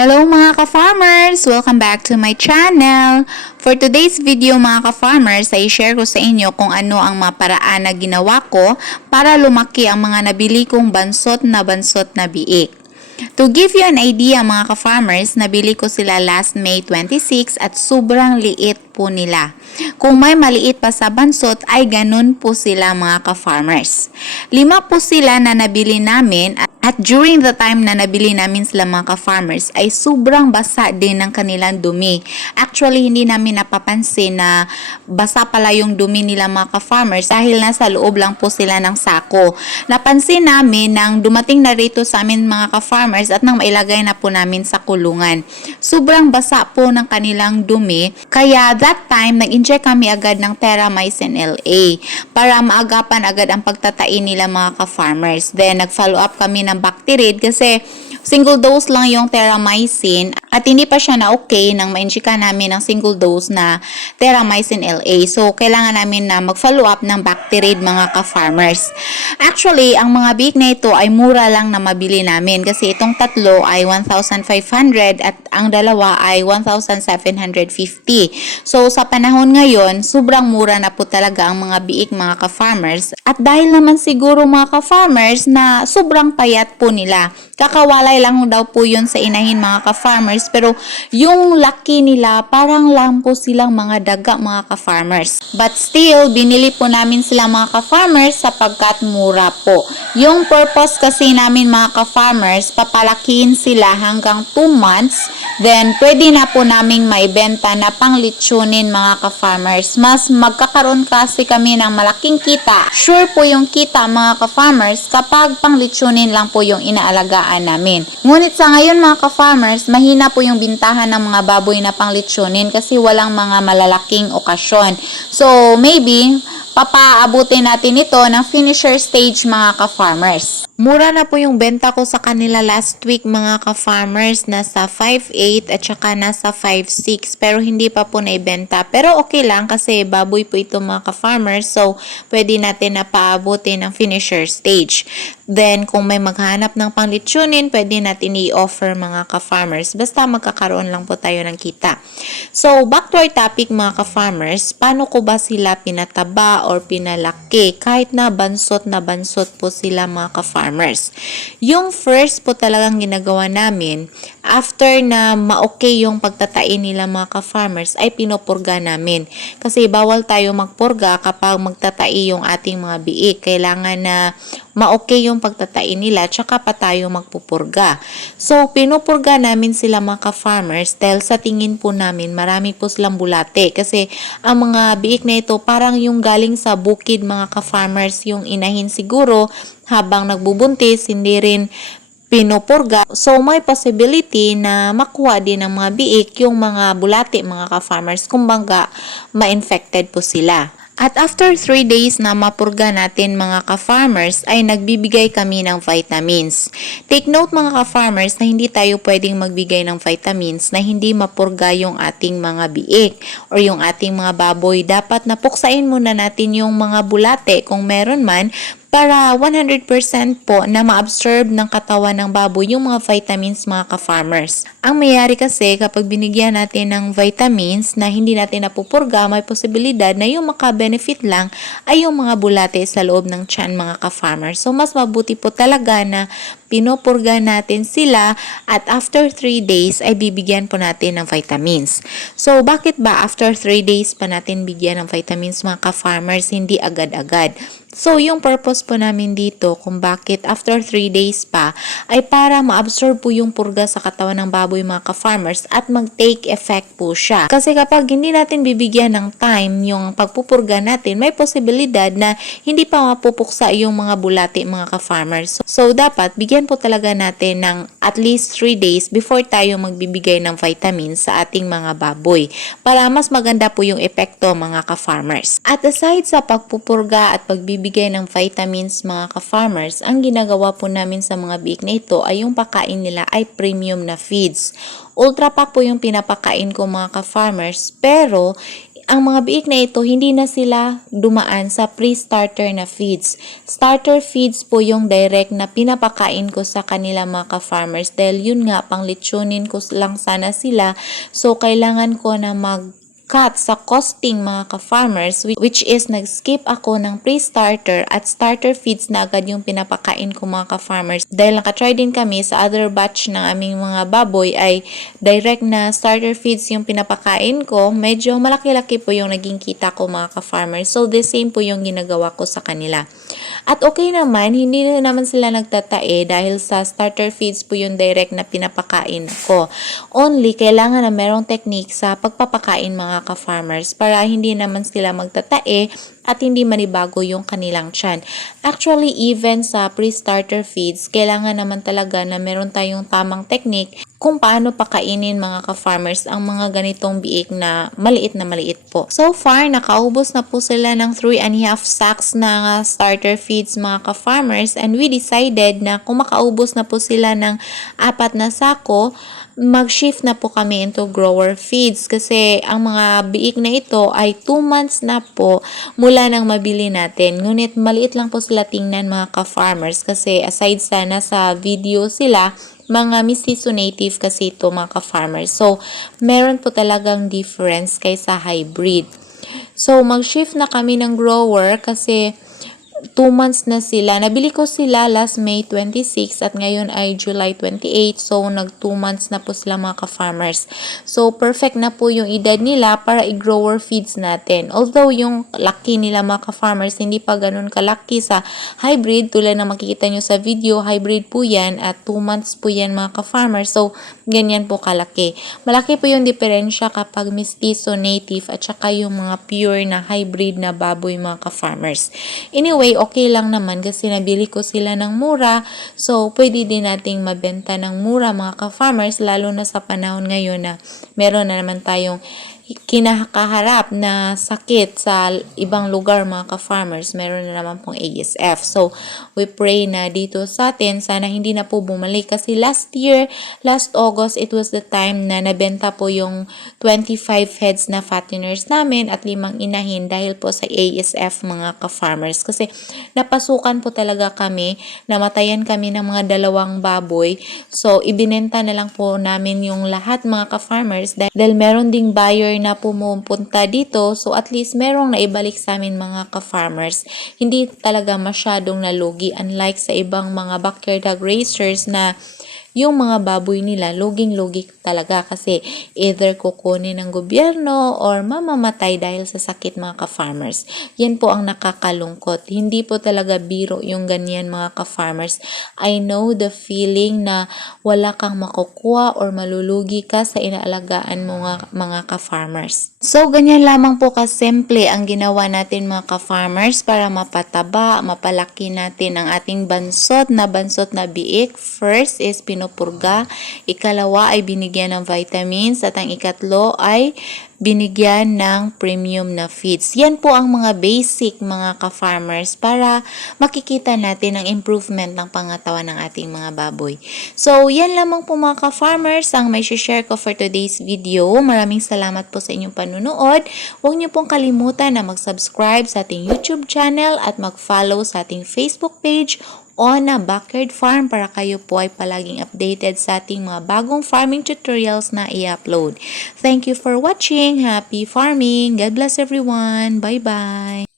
Hello mga ka-farmers! Welcome back to my channel! For today's video mga ka-farmers, ay share ko sa inyo kung ano ang mga paraan na ginawa ko para lumaki ang mga nabili kong bansot na biik. To give you an idea mga ka-farmers, nabili ko sila last May 26 at sobrang liit po nila. Kung may maliit pa sa bansot ay ganun po sila mga ka-farmers. 5 po sila na nabili namin at during the time na nabili namin sila mga ka-farmers ay sobrang basa din ng kanilang dumi. Actually hindi namin napapansin na basa pala yung dumi nila mga ka-farmers dahil nasa loob lang po sila ng sako. Napansin namin nang dumating na rito sa amin mga ka-farmers at nang mailagay na po namin sa kulungan. Sobrang basa po ng kanilang dumi kaya that time nag-inject kami agad ng Terramycin LA para maagapan agad ang pagtatain nila mga ka-farmers. Then nag-follow up kami ng Bactirid kasi single dose lang yung Terramycin at hindi pa siya na okay nang ma-injecta namin ng single dose na Terramycin LA. So, kailangan namin na mag-follow up ng Bactirid mga ka-farmers. Actually, ang mga biik na ito ay mura lang na mabili namin kasi itong tatlo ay 1,500 at ang dalawa ay 1,750. So, sa panahon ngayon, sobrang mura na po talaga ang mga biik mga ka-farmers. At dahil naman siguro mga ka-farmers na sobrang payat po nila, kakawalay lang daw po yun sa inahin mga ka-farmers pero yung laki nila parang lang po silang mga daga mga ka-farmers. But still, binili po namin sila mga ka-farmers sapagkat mura po. Yung purpose kasi namin mga ka-farmers, papalakihin sila hanggang 2 months then pwede na po naming maibenta na panglitsunin mga ka-farmers. Mas magkakaroon kasi kami ng malaking kita. Sure po yung kita mga ka-farmers kapag panglitsunin lang po yung inaalagaan namin. Ngunit sa ngayon mga ka-farmers, mahina po yung bintahan ng mga baboy na panglitsunin kasi walang mga malalaking okasyon. So maybe papaabutin natin ito ng finisher stage mga ka-farmers. Mura na po yung benta ko sa kanila last week mga ka-farmers, nasa 5.8 at saka nasa 5.6 pero hindi pa po naibenta. Pero okay lang kasi baboy po ito mga ka-farmers so pwede natin na paabutin ng finisher stage. Then kung may maghanap ng panglitsunin, pwede natin i-offer mga ka-farmers basta magkakaroon lang po tayo ng kita. So back to our topic mga ka-farmers, paano ko ba sila pinataba or pinalaki kahit na bansot po sila mga ka-farmers? Yung first po talagang ginagawa namin, after na ma-okay yung pagtatain nila mga ka-farmers, ay pinupurga namin. Kasi bawal tayo magpurga kapag magtatai yung ating mga biik. Kailangan na ma-okay yung pagtatain nila, tsaka pa tayo magpupurga. So, pinupurga namin sila mga ka-farmers dahil sa tingin po namin, marami po silang bulate. Kasi ang mga biik na ito, parang yung galing sa bukid mga ka-farmers, yung inahin siguro, habang nagbubuntis, hindi rin pinupurga. So, may possibility na makuha din ng mga biik yung mga bulate mga ka-farmers. Kumbaga, ma-infected po sila. At after 3 days na mapurga natin mga ka-farmers ay nagbibigay kami ng vitamins. Take note mga ka-farmers na hindi tayo pwedeng magbigay ng vitamins na hindi mapurga yung ating mga biik or yung ating mga baboy. Dapat napuksain muna natin yung mga bulate kung meron man para 100% po na ma-absorb ng katawan ng baboy yung mga vitamins mga ka-farmers. Ang mayayari kasi kapag binigyan natin ng vitamins na hindi natin napupurga, may posibilidad na yung maka-benefit lang ay yung mga bulate sa loob ng tiyan mga ka-farmers. So mas mabuti po talaga na pinupurga natin sila at after 3 days ay bibigyan po natin ng vitamins. So bakit ba after 3 days pa natin bigyan ng vitamins mga ka-farmers, hindi agad-agad? So, yung purpose po namin dito kung bakit after 3 days pa ay para ma-absorb po yung purga sa katawan ng baboy mga ka-farmers at mag-take effect po siya. Kasi kapag hindi natin bibigyan ng time yung pagpupurga natin, may posibilidad na hindi pa mapupuksa yung mga bulate mga ka-farmers. So, dapat bigyan po talaga natin ng at least 3 days before tayo magbibigay ng vitamins sa ating mga baboy para mas maganda po yung epekto mga ka-farmers. At aside sa pagpupurga at pagbibigay ng vitamins mga ka-farmers, ang ginagawa po namin sa mga biik na ito ay yung pakain nila ay premium na feeds. Ultra Pack po yung pinapakain ko mga ka-farmers pero ang mga biik na ito, hindi na sila dumaan sa pre-starter na feeds. Starter feeds po yung direct na pinapakain ko sa kanila mga ka-farmers. Dahil yun nga, pang litsunin ko lang sana sila. So, kailangan ko na cut sa costing mga ka-farmers, which is nag-skip ako ng pre-starter at starter feeds na agad yung pinapakain ko mga ka-farmers. Dahil nakatry din kami sa other batch ng aming mga baboy ay direct na starter feeds yung pinapakain ko, medyo malaki-laki po yung naging kita ko mga ka-farmers. So the same po yung ginagawa ko sa kanila. At okay naman, hindi na naman sila nagtatae dahil sa starter feeds po yung direct na pinapakain ko. Only kailangan na merong technique sa pagpapakain mga ka-farmers para hindi naman sila magtatae at hindi manibago yung kanilang tiyan. Actually, even sa pre-starter feeds, kailangan naman talaga na meron tayong tamang technique kung paano pakainin mga ka-farmers ang mga ganitong biik na maliit po. So far, nakaubos na po sila ng 3.5 sacks na starter feeds mga ka-farmers, and we decided na kung makaubos na po sila ng 4 na sako, mag-shift na po kami into grower feeds kasi ang mga biik na ito ay 2 months na po mula nang mabili natin. Ngunit maliit lang po sila tingnan mga ka-farmers kasi aside sa nasa video sila, mga mestizo native kasi ito mga ka-farmers. So, meron po talagang difference kaysa hybrid. So, mag-shift na kami ng grower kasi 2 months na sila. Nabili ko sila last May 26 at ngayon ay July 28. So, nag 2 months na po sila mga ka-farmers. So, perfect na po yung edad nila para i-grower feeds natin. Although, yung laki nila mga ka-farmers, hindi pa ganun kalaki sa hybrid. Tulad na makikita nyo sa video, hybrid po yan at 2 months po yan mga ka-farmers. So, ganyan po kalaki. Malaki po yung diferensya kapag mestizo native at saka yung mga pure na hybrid na baboy mga ka-farmers. Anyway, okay lang naman kasi nabili ko sila ng mura. So, pwede din nating mabenta ng mura mga ka-farmers lalo na sa panahon ngayon na meron na naman tayong kinakaharap na sakit sa ibang lugar mga ka-farmers. Meron na naman pong ASF. So, we pray na dito sa atin, sana hindi na po bumalik kasi last August, it was the time na nabenta po yung 25 heads na fatteners namin at 5 inahin dahil po sa ASF mga ka-farmers. Kasi napasukan po talaga kami, namatayan kami ng mga 2 baboy. So, ibinenta na lang po namin yung lahat mga ka-farmers dahil meron ding buyer na pumupunta dito. So, at least merong naibalik sa amin mga ka-farmers. Hindi talaga masyadong nalugi unlike sa ibang mga backyard hog raisers na yung mga baboy nila, luging-lugi talaga kasi either kukunin ng gobyerno or mamamatay dahil sa sakit mga ka-farmers. Yan po ang nakakalungkot. Hindi po talaga biro yung ganyan mga ka-farmers. I know the feeling na wala kang makukuha or malulugi ka sa inaalagaan mo mga ka-farmers. So, ganyan lamang po kasimple ang ginawa natin mga ka-farmers para mapataba, mapalaki natin ang ating bansot na biik. First is pinupurga, ikalawa ay binigyan ng vitamins at ang ikatlo ay binigyan ng premium na feeds. Yan po ang mga basic mga ka-farmers para makikita natin ang improvement ng pangatawan ng ating mga baboy. So, yan lamang po mga ka-farmers ang may share ko for today's video. Maraming salamat po sa inyong panunood. Huwag niyo pong kalimutan na mag-subscribe sa ating YouTube channel at mag-follow sa ating Facebook page on a Backyard Farm para kayo po ay palaging updated sa ating mga bagong farming tutorials na i-upload. Thank you for watching. Happy farming. God bless everyone. Bye-bye.